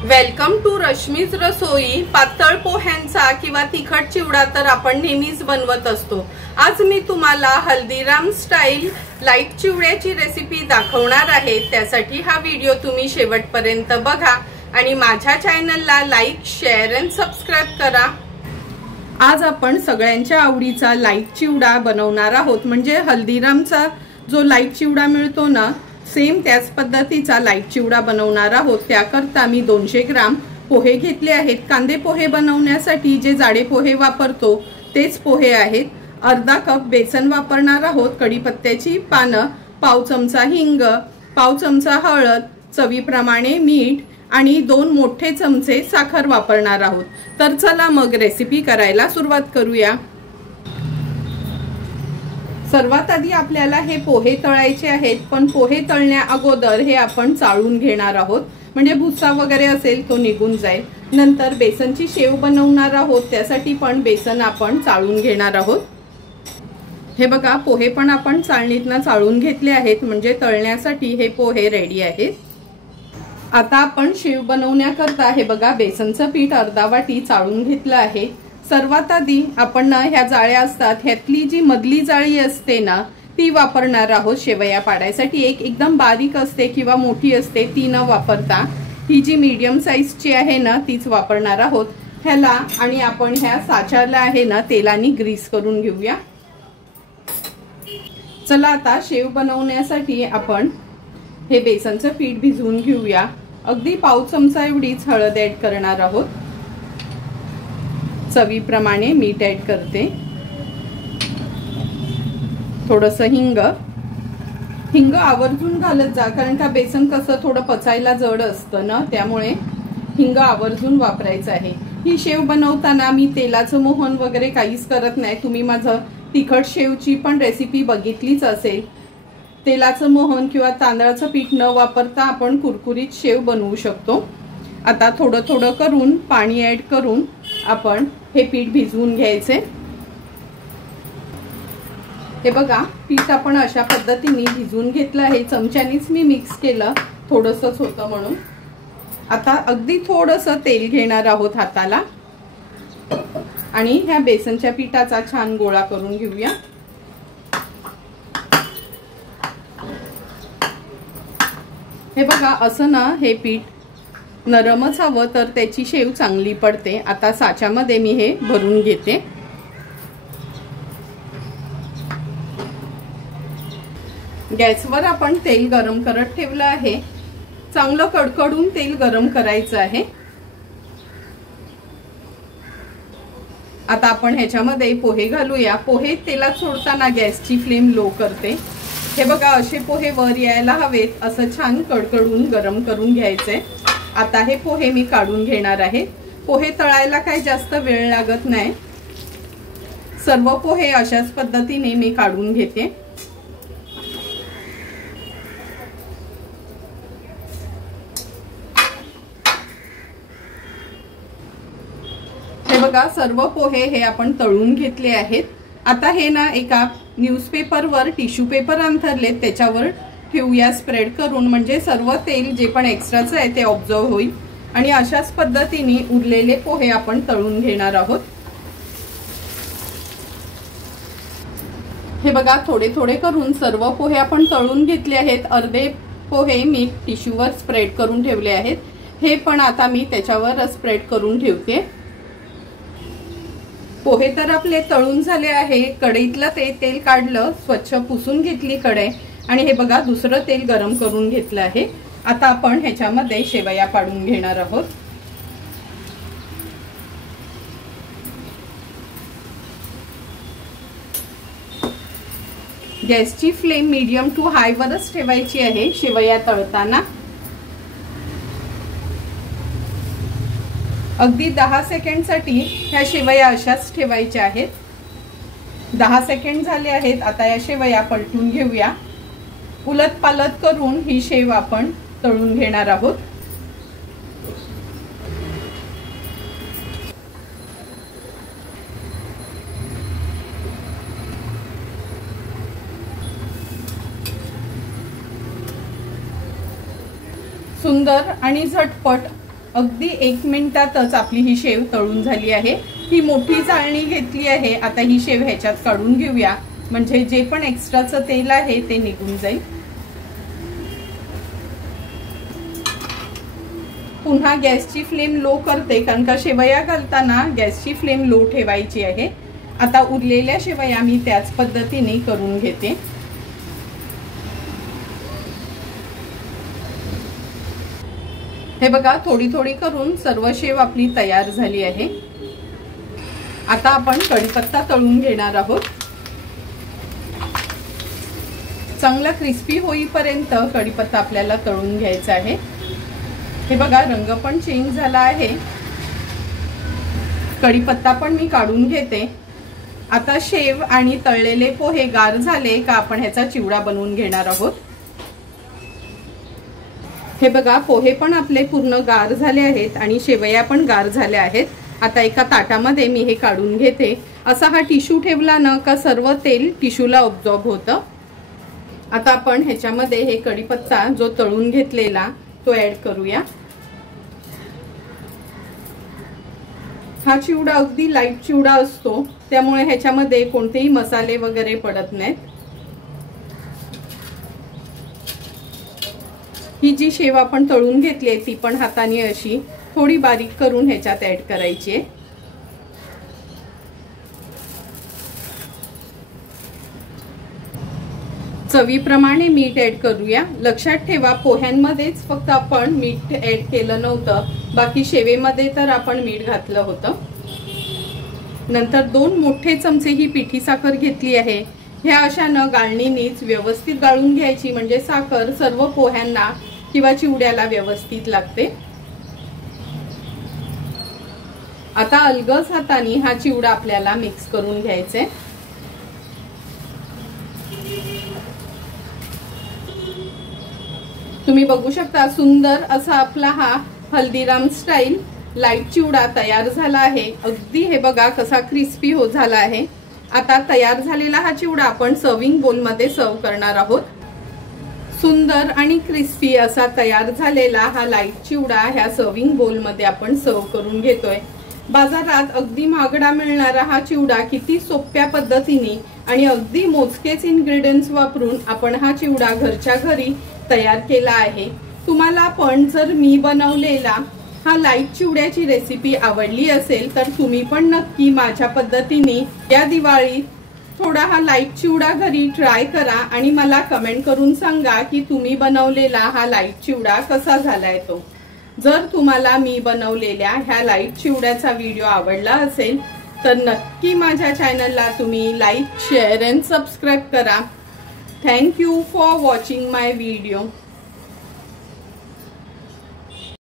Welcome to Rashmi's रसोई। पातळ पोह्यांचा किंवा तिखट चिवडा तर आपण नेहमीच बनवत असतो। आज मी तुम्हाला हल्दीराम स्टाईल लाईट चिवड्याची रेसिपी दाखवणार आहे। त्यासाठी हा व्हिडिओ तुम्ही शेवटपर्यंत बघा आणि माझ्या चॅनलला लाईक, शेअर आणि सबस्क्राइब करा। आज आपण सगळ्यांच्या आवडीचा लाईट चिवडा बनवणार आहोत। म्हणजे हल्दीरामचा जो लाईट चिवडा मिळतो ना, सेम त्याच पद्धतीचा लाईट चिवडा बनवणार आहोत। त्याकरता मी 200 ग्राम पोहे घेतले आहेत। कांदे पोहे बनवण्यासाठी जे जाडे पोहे वापरतो तेच पोहे आहेत। अर्धा कप बेसन वापरणार आहोत, कढीपत्त्याची पानं, पाव चमचा हिंग, पाव चमचा हळद, चवीप्रमाणे मीठ आणि 2 मोठे चमचे साखर वापरणार आहोत। तर चला मग रेसिपी करायला सुरुवात करूया। सर्वात आधी आपल्याला हे पोहे तळायचे आहेत, पण पोहे तळण्या अगोदर हे आपण चाळून घेणार आहोत, म्हणजे भुसा वगैरे असेल तो निघून जाईल। नंतर बेसनची शेव बनवणार आहोत, त्यासाठी पण बेसन आपण चाळून घेणार आहोत। हे बघा, पोहे पण आपण चाळणीतनं चाळून घेतले आहेत, म्हणजे तळण्यासाठी हे पोहे रेडी आहेत। आता आपण शेव बनवण्याकरता हे बघा, बेसनचं पीठ अर्धा वाटी चाळून घेतलं आहे। सर्वात आधी आपण ना ह्या जाळ्या असतात, ह्यातली जी मधली जाळी असते ना ती वापरणार आहोत शेवया पाडायसाठी। एकदम बारीक असते किंवा मोठी असते ती न वापरता ही जी मीडियम साईजची आहे ना तीच वापरणार आहोत। ह्याला आणि आपण ह्या साच्याला आहे ना तेलाने ग्रीस करून घेऊया। चला आता शेव बनवण्यासाठी आपण हे बेसनचं पीठ भिजवून घेऊया। अगदी पाव चमचा एवढीच हळद ऍड करणार आहोत, चवीप्रमाणे मीठ ऍड करते, थोडंसं हिंग आवर्जून घालत जा, कारण का बेसन कसं थोडं पचायला जड असतं ना, त्यामुळे हिंग आवर्जून वापरायचं आहे। ही शेव बनवताना मी तेलाचं मोहन वगैरे काहीच करत नाही। तुम्ही माझं तिखट शेवची पण रेसिपी बघितलीच असेल। तेलाचं मोहन किंवा तांदळाचं पीठ न वापरता आपण कुरकुरीत शेव बनवू शकतो। आता थोडं थोडं करून पाणी ऍड करून आपण हे पीठ भिजवून घ्यायचे। हे बघा, पीठ आपण अशा पद्धतीने भिजवून घेतलं आहे। चमच्यानीच मी मिक्स केलं, थोडंसंच होतं म्हणून। आता अगदी थोडंसं तेल घेणार आहोत हाताला आणि ह्या बेसनच्या पिठाचा छान गोळा करून घेऊया। हे बघा, असं ना हे पीठ नरमच हवं तर त्याची शेव चांगली पडते। आता साच्यामध्ये मी हे भरून घेते। गॅसवर आपण तेल गरम करत ठेवलं आहे, चांगलं कडकडून तेल गरम करायचं आहे। आता आपण ह्याच्यामध्ये पोहे घालूया। पोहे तेलात सोडताना गॅसची फ्लेम लो करते। हे बघा, असे पोहे वर यायला हवेत, असं छान कडकडून गरम करून घ्यायचे। आता हे पोहे मी काढून घेणार आहे। पोहे तळायला काही जास्त वेळ लागत नाही। सर्व पोहे अशाच पद्धतीने मी काढून घेते। हे बघा, सर्व पोहे हे आपण तळून घेतले आहेत। आता हे ना एका न्यूजपेपरवर टिश्यू पेपर अंथरलेत त्याच्यावर ठेवूया स्प्रेड करून, म्हणजे सर्व तेल जे पण एक्स्ट्राचं आहे ते ऑब्झर्व होईल। आणि अशाच पद्धतीने उरलेले पोहे आपण तळून घेणार आहोत। हे बघा, थोडे थोडे करून सर्व पोहे आपण तळून घेतले आहेत। अर्धे पोहे मी टिश्यूवर स्प्रेड करून ठेवले आहेत, हे पण आता मी त्याच्यावर स्प्रेड करून ठेवते। पोहे तर आपले तळून झाले आहे। कढईतलं ते तेल काढलं, स्वच्छ पुसून घेतली कढई आणि हे बघा, दुसरं तेल गरम करून घेतलं आहे। आता आपण ह्याच्यामध्ये शेवया पाडून घेणार आहोत। गॅसची फ्लेम मीडियम टू हाय वरच ठेवायची आहे शेवया तळताना। अगदी 10 सेकंडसाठी ह्या शेवया अशाच ठेवायच्या आहेत। 10 सेकंड झाले आहेत। आता या शेवया पलटून घेऊया। उलट पालट करून ही शेव आपण तळून घेणार आहोत। सुंदर आणि झटपट अगदी 1 मिनिटातच आपली ही शेव तळून झाली आहे। ही मोठी चाळणी घेतली आहे। आता ही शेव ह्याच्यात काढून घेऊया, म्हणजे जे पण एक्स्ट्राचं तेल आहे ते निघून जाईल। पुन्हा गॅसची फ्लेम लो करते, कारण का शेवया घालताना गॅसची फ्लेम लो ठेवायची आहे। आता उरलेल्या शेवया मी त्याच पद्धतीने करून घेते। हे बघा, थोडी थोडी करून सर्व शेव आपली तयार झाली आहे। आता आपण कढीपत्ता तळून घेणार आहोत। चांगला क्रिस्पी होईपर्यंत कढीपत्ता आपल्याला तळून घ्यायचा आहे। हे बघा, रंग पण चेंज झाला आहे। कढीपत्ता पण मी काढून घेते। आता शेव आणि तळलेले पोहे गार झाले का आपण ह्याचा चिवडा बनवून घेणार आहोत। हे बघा, पोहे पण आपले पूर्ण गार झाले आहेत आणि शेवया पण गार झाल्या आहेत। आता एका ताटामध्ये मी हे काढून घेते। असा हा टिश्यू ठेवला ना का सर्व तेल टिश्यूला ऑब्झॉर्ब होतं। आता आपण ह्याच्यामध्ये हे कढीपत्ता जो तळून घेतलेला तो ऍड करूया। हा चिवडा अगदी लाईट चिवडा असतो, त्यामुळे ह्याच्यामध्ये कोणतेही मसाले वगैरे पडत नाहीत। ही जी शेव आपण तळून घेतली आहे ती पण हाताने अशी थोडी बारीक करून ह्याच्यात ऍड करायची आहे। चवीप्रमाणे मीठ ऍड करूया। लक्षात ठेवा, पोह्यांमध्येच फक्त आपण मीठ ऍड केलं नव्हतं, बाकी शेवेमध्ये तर आपण मीठ घातलं होतं। नंतर 2 मोठे चमचे ही पिठी साखर घेतली आहे। ह्या अशानं गाळणीनीच व्यवस्थित गाळून घ्यायची, म्हणजे साखर सर्व पोह्यांना किंवा चिवड्याला व्यवस्थित लागते। आता अलगद हाताने हा चिवडा आपल्याला मिक्स करून घ्यायचा आहे। तुम्ही बघू शकता, सुंदर असा आपला हा हल्दीराम स्टाईल लाईट चिवडा तयार झाला आहे। अगदी हे बघा कसा क्रिस्पी हो झाला आहे। आता तयार झालेला हा चिवडा आपण सर्विंग बोल मध्ये सर्व करणार आहोत। सुंदर आणि क्रिस्पी असा तयार झालेला हा लाईट चिवडा ह्या सर्विंग बोल मध्ये आपण सर्व करून घेतोय। बाजारात अगदी महागडा मिळणारा हा चिवडा किती सोप्या पद्धतीने आणि अगदी मोजकेच इन्ग्रेडियंट्स वापरून आपण हा चिवडा घरच्या घरी तयार केला आहे। तुम्हाला पण जर मी बनवलेला हा लाईट चिवड्याची रेसिपी आवडली असेल तर तुम्ही पण नक्की माझ्या पद्धतीने या दिवाळीत थोडा हा लाईट चिवडा घरी ट्राय करा आणि मला कमेंट करून सांगा की तुम्ही बनवलेला हा लाईट चिवडा कसा झालाय तो। जर तुम्हाला मी बनवलेल्या ह्या लाईट चिवड्याचा व्हिडिओ आवडला असेल तर नक्की माझ्या चॅनलला तुम्ही लाईक, शेअर अँड सबस्क्राईब करा। Thank you for watching my video.